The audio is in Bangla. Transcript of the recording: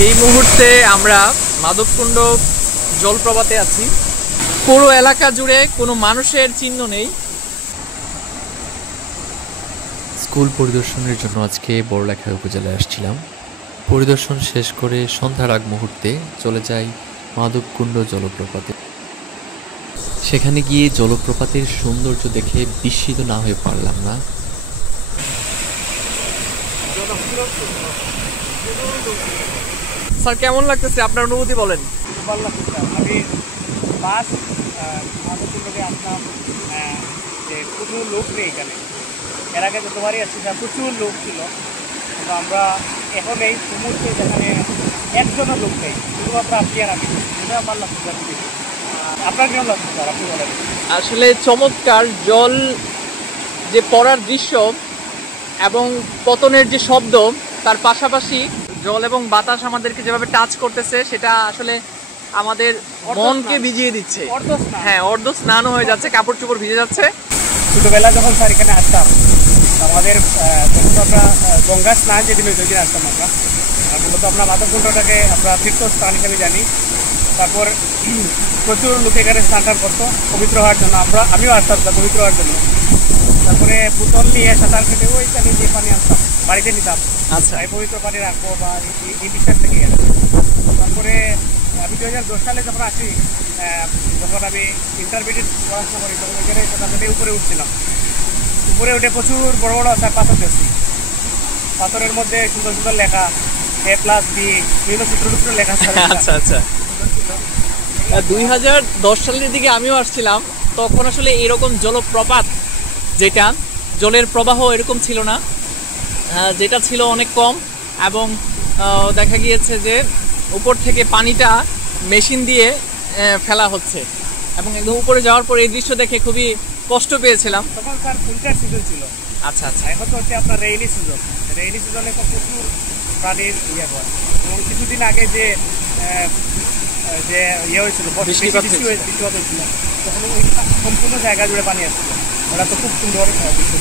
এই মুহূর্তে আমরা মাধবকুণ্ড জলপ্রপাতে আছি। পুরো এলাকা জুড়ে কোনো মানুষের চিহ্ন নেই। স্কুল পরিদর্শনের জন্য আজকে বড়লেখা উপজেলায় আসছিলাম। পরিদর্শন শেষ করে সন্ধ্যার আগ মুহূর্তে চলে যাই মাধবকুণ্ড জলপ্রপাতে। সেখানে গিয়ে জলপ্রপাতের সৌন্দর্য দেখে বিস্মিত না হয়ে পারলাম না। স্যার, কেমন লাগতেছে? আপনার অনুভূতি বলেন। ভালো লাগতেছে। আমি ফার্স্ট মাধবকুণ্ডকে আসলাম, যে প্রচুর লোক নেই এখানে। এর আগে যতবারই আসছি প্রচুর লোক ছিল, কিন্তু আমরা এখন এই মুহূর্তে যেখানে একজনের লোক নেই, শুধুমাত্র আপনি আর আমি। এটা ভালো লাগতেছে। আপনার কেমন লাগছে স্যার, আপনি বলেন। আসলে চমৎকার। জল যে পড়ার দৃশ্য এবং পতনের যে শব্দ, তার পাশাপাশি জল এবং বাতাস আমাদেরকে যেভাবে টাচ করতেছে, সেটা আসলে আমাদের মনকে ভিজিয়ে দিচ্ছে। হ্যাঁ, অর্ধ স্নানও হয়ে যাচ্ছে, কাপড় চোপড় ভিজে যাচ্ছে। ছোটোবেলা যখন স্যার এখানে আসতাম, আমাদের তখন আমরা গঙ্গা স্নান যেদিন ওই দিন আসতাম আমরা। মূলত আমরা মাধবকুণ্ডটাকে আমরা তীর্থস্থান হিসেবে জানি। তারপর প্রচুর লোক এখানে স্নান টান করতো পবিত্র হওয়ার জন্য। আমিও আসতাম পবিত্র হওয়ার জন্য। তারপরে বোতল নিয়ে সাঁতার কেটে ওইখানে যে পানি আনতাম, বাড়িতে নিতাম। আচ্ছা, এই পবিত্র পানি রাখবো বা এই বিশ্বাস থেকে গেছে। তারপরে আমি 2010 সালে যখন আসি, যখন আমি ইন্টারমিডিয়েট পড়াশোনা করি, তখন ওইখানে সাঁতার উপরে উঠছিলাম। উপরে উঠে প্রচুর বড় বড় পাথর দেখছি। পাথরের মধ্যে সুন্দর সুন্দর লেখা, A+B, বিভিন্ন চিত্র লেখা। আচ্ছা আচ্ছা। 2010 সালের দিকে আমিও আসছিলাম, তখন আসলে এরকম জলপ্রপাত, যেটা জলের প্রবাহ এরকম ছিল না, যেটা ছিল অনেক কম। এবং দেখা গিয়েছে যে উপর থেকে পানিটা মেশিন দিয়ে ফেলা হচ্ছে, এবং একদম উপরে যাওয়ার পর এই দৃশ্য দেখে খুবই কষ্ট পেয়েছিলাম। তখন স্যার উইন্টার সিজন ছিল। আচ্ছা আচ্ছা। এখন তো হচ্ছে আপনার রেইনি সিজন। রেইনি সিজনে তো প্রচুর প্রাণীর করে। এবং কিছুদিন আগে যে হয়েছিল, বৃষ্টিপাত হয়েছিল, তখন ওই সম্পূর্ণ জায়গা জুড়ে পানি আসছিল। ওরা তো খুব সুন্দর দৃশ্য।